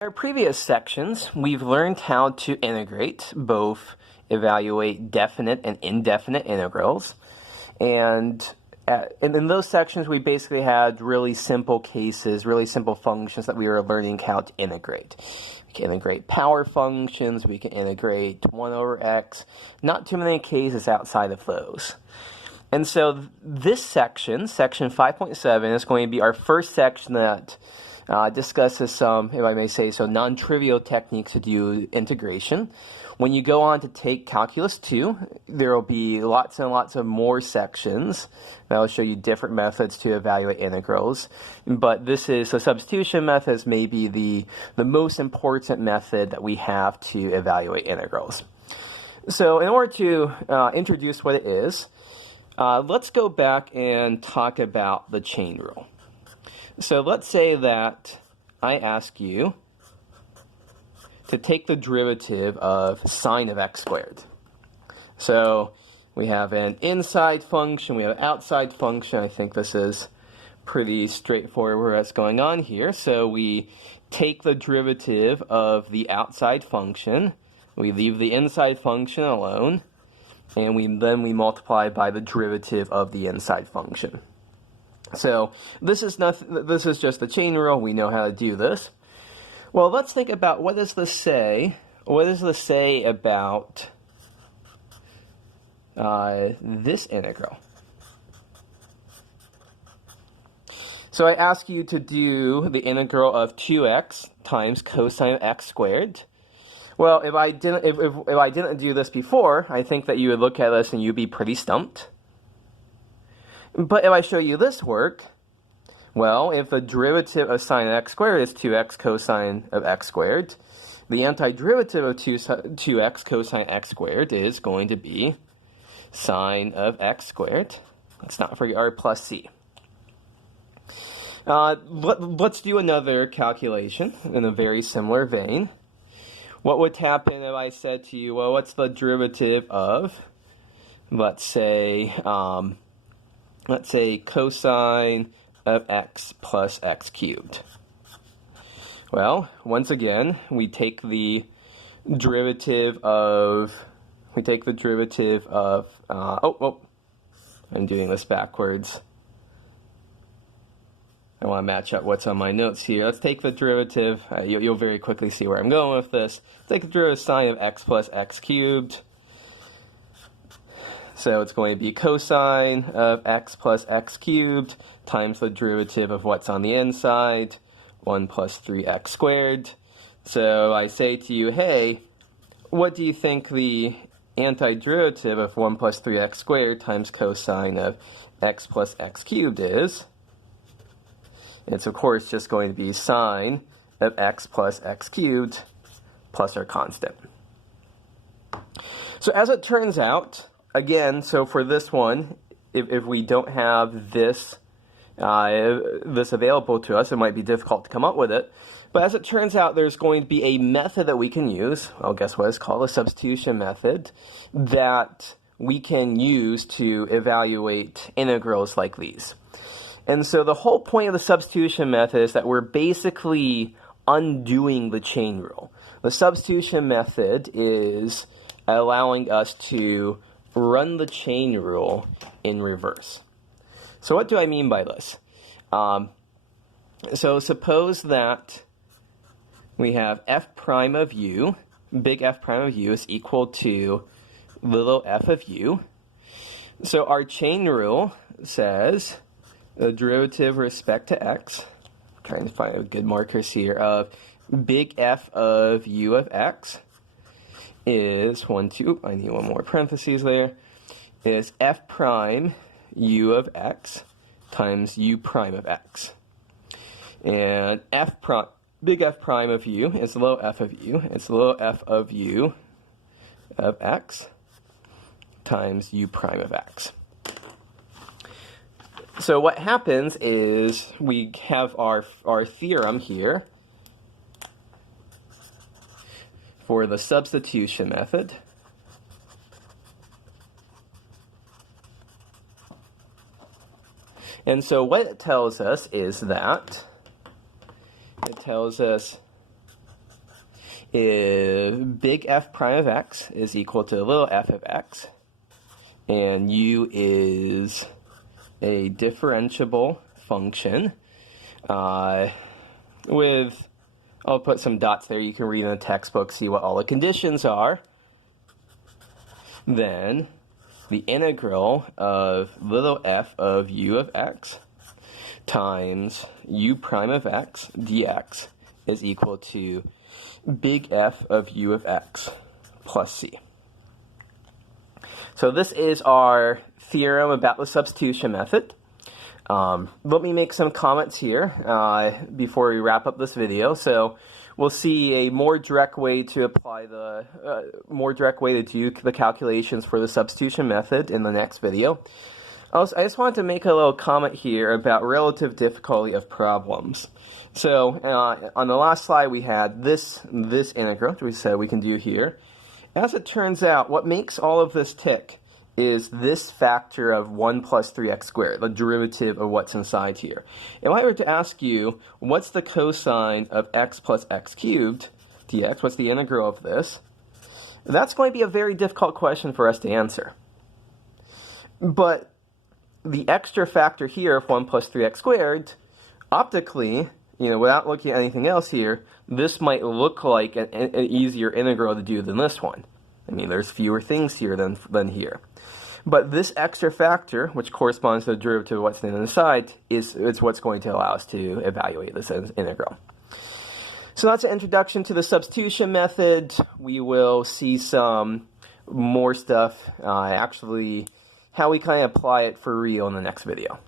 In our previous sections, we've learned how to integrate, both evaluate definite and indefinite integrals. And in those sections, we basically had really simple cases, really simple functions that we were learning how to integrate. We can integrate power functions, we can integrate 1 over x, not too many cases outside of those. And so this section, section 5.7, is going to be our first section that discusses some, if I may say so, non-trivial techniques to do integration. When you go on to take Calculus 2, there will be lots and lots of more sections that will show you different methods to evaluate integrals. But this is, the substitution method is maybe the most important method that we have to evaluate integrals. So in order to introduce what it is, let's go back and talk about the chain rule. So let's say that I ask you to take the derivative of sine of x squared. So we have an inside function, we have an outside function. I think this is pretty straightforward what's going on here. So we take the derivative of the outside function, we leave the inside function alone, and then we multiply by the derivative of the inside function. So this is just the chain rule. We know how to do this. Well, let's think about what does this say? What does this say about this integral? So I ask you to do the integral of 2x times cosine of x squared. Well, if I didn't do this before, I think that you would look at this and you'd be pretty stumped. But if I show you this work, well, if the derivative of sine of x squared is 2x cosine of x squared, the antiderivative of 2x cosine x squared is going to be sine of x squared. Let's not forget our plus c. Let's do another calculation in a very similar vein. What would happen if I said to you, well, what's the derivative of, let's say cosine of x plus x cubed? Well, once again, we take the derivative of, I'm doing this backwards. I want to match up what's on my notes here. Let's take the derivative, you'll very quickly see where I'm going with this. Take the derivative of sine of x plus x cubed. So it's going to be cosine of x plus x cubed times the derivative of what's on the inside, 1 plus 3x squared. So I say to you, hey, what do you think the antiderivative of 1 plus 3x squared times cosine of x plus x cubed is? It's, of course, just going to be sine of x plus x cubed plus our constant. So as it turns out, again, so for this one, if we don't have this available to us, it might be difficult to come up with it. But as it turns out, there's going to be a method that we can use, well, guess what it's called, a substitution method, that we can use to evaluate integrals like these. And so the whole point of the substitution method is that we're basically undoing the chain rule. The substitution method is allowing us to run the chain rule in reverse. So what do I mean by this? So suppose that we have f prime of u, big F prime of u is equal to little f of u. So our chain rule says the derivative with respect to x, I'm trying to find good markers here, of big F of u of x is I need one more parentheses there, is f prime u of x times u prime of x. And big F prime of u is little f of u. It's little f of u of x times u prime of x. So what happens is we have our theorem here for the substitution method. And so what it tells us is that it tells us if big F prime of x is equal to little f of x, and u is a differentiable function with, I'll put some dots there, you can read in the textbook, see what all the conditions are, then the integral of little f of u of x times u prime of x dx is equal to big F of u of x plus c. So this is our theorem about the substitution method. Let me make some comments here before we wrap up this video. So we'll see a more direct way to apply the, more direct way to do the calculations for the substitution method in the next video. I just wanted to make a little comment here about relative difficulty of problems. So on the last slide we had this integral, which we said we can do here. As it turns out, what makes all of this tick is this factor of 1 plus 3x squared, the derivative of what's inside here. If I were to ask you, what's the cosine of x plus x cubed dx, what's the integral of this? That's going to be a very difficult question for us to answer. But the extra factor here of 1 plus 3x squared, optically, without looking at anything else here, this might look like an easier integral to do than this one. I mean, there's fewer things here than here. But this extra factor, which corresponds to the derivative of what's on the side, is what's going to allow us to evaluate this integral. So that's an introduction to the substitution method. We will see some more stuff, actually, how we kind of apply it for real in the next video.